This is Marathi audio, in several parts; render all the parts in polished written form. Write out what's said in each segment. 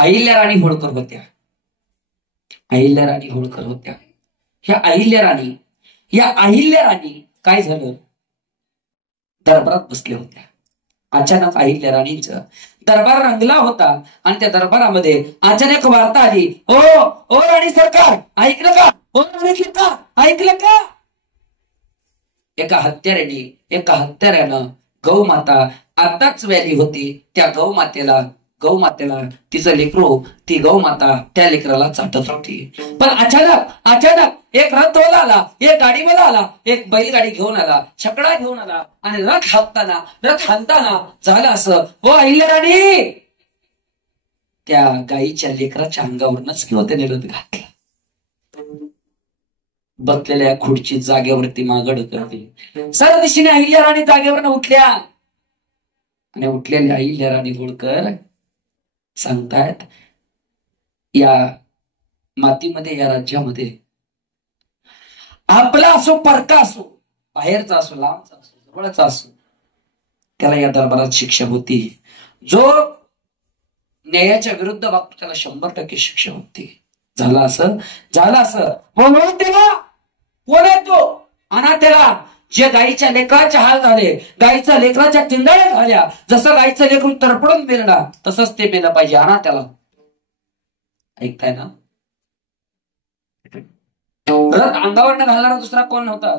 अहिल्याराणी होळकर होत्या. अहिल्याराणी होळकर होत्या. ह्या अहिल्याराणी काय झालं, दरबारात बसल्या होत्या. अचानक अहिल्याराणींचं दरबार रंगला होता आणि त्या दरबारामध्ये अचानक वार्ता आली, ओ ओ राणी सरकार ऐकलं का, ओ राणी सरकार ऐकलं का. एका हत्याऱ्यानं गौमाता आताच व्याधी होती, त्या गौमातेला तिचं लेकरू, ती गौमाता त्या लेकराला चाटत होती. पण अचानक एक रथवाला आला, एक गाडीवाला आला, एक बैलगाडी घेऊन आला, छकडा घेऊन आला आणि रथ हाणताना झालं असं, ओ अहिल्याराणी त्या गाईच्या लेकराच्या अंगावरनच किंवा त्याने रथ घातला. बसलेल्या खुर्ची जागेवरती मागड करते. सर्व दिशेने अहिल्याराणी जागेवरनं उठल्या आणि उठलेल्या अहिल्याराणी होळकर सांगतायत, या मातीमध्ये, या राज्यामध्ये आपला असो परका असो, बाहेरचा असो, लांबचा असो, जवळचा असो, त्याला या दरबारात शिक्षा होती. जो न्यायाच्या विरुद्ध वागतो त्याला 100% शिक्षा होती. झालं असं म्हणून त्याला कोण आहे तो अनाथ्याला, जे गाईच्या लेकराचे हाल झाले, गाईच्या लेकराच्या तिंदाळ्या झाल्या, जसं गाईचं लेकरून तरपडून मेलणार तसंच ते मेलं पाहिजे अनाथ्याला. ऐकताय ना. रथ अंगावर घालणारा दुसरा कोण नव्हता,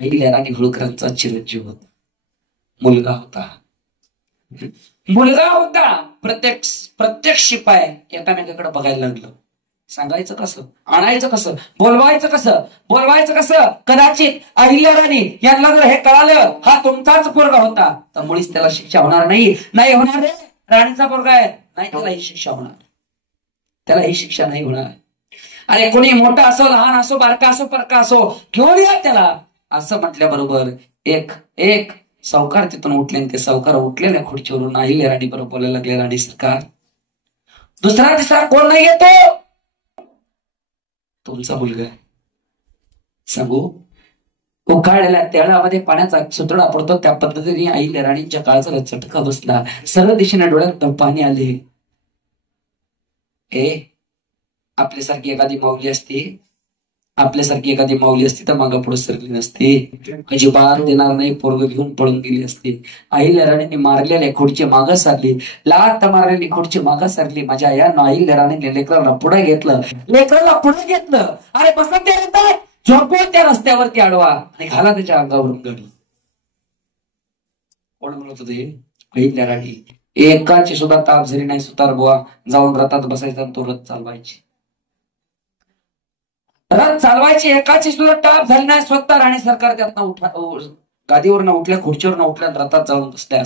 अहिल्याराणी होळकरांचा चिरंजीव होता. मुलगा होता. प्रत्येक शिपाय एकामेकाकडे बघायला लागलं. सांगायचं कसं, आणायचं कसं, बोलवायचं कसं. कदाचित अहिल्याराणी यांना जर हे कळालं हा तुमचाच पोरगा होता तर मुळीच त्याला शिक्षा होणार नाही होणार रे, राणीचा पोरगा आहे, नाही त्याला ही शिक्षा होणार, त्याला ही शिक्षा नाही होणार. अरे कोणी मोठा असो, लहान असो, बारका असो, परका असो, घेऊन या त्याला, असं म्हटल्याबरोबर एक सावकार तिथून उठले. ते सावकार उठलेल्या खुर्चीवरून अहिल्याराणी बरोबर बोलायला लागले, राणी सरकार दुसरा तिसरा कोण नाही येतो, तुमचा मुलगा आहे. सांगू, उकाळलेल्या तेळामध्ये पाण्याचा सुतडा पडतो त्या पद्धतीने अहिल्याराणींच्या काळजाला चटका बसला. सर्व दिशेने डोळ्यात पाणी आले. आपल्यासारखी एखादी माऊली असती तर मागं पुढे सरकली नसती, अजिबात देणार नाही, पोरग घेऊन पळून गेली असती. अहिल्याराणींनी मारलेल्या खुर्ची मागं सारली, लात मारलेली खुर्ची मागं सारली. माझ्या या अहिल्याराणीने लेकराला पुढे घेतलं. अरे पसंत झोपवून त्या रस्त्यावरती अडवा आणि घाला त्याच्या अंगावरून गाडी. कोण म्हणत होते, अहिल्याराणी. एकाची सुद्धा ताप झाली नाही. सुतार बुवा जाऊन रथात बसायचा, तो रथ चालवायची. एकाची सुद्धा टाप झाली नाही. स्वतः राणी सरकार त्यातनं गादीवरनं उठल्या, खुर्चीवरनं उठल्या, रथात जाऊन बसल्या.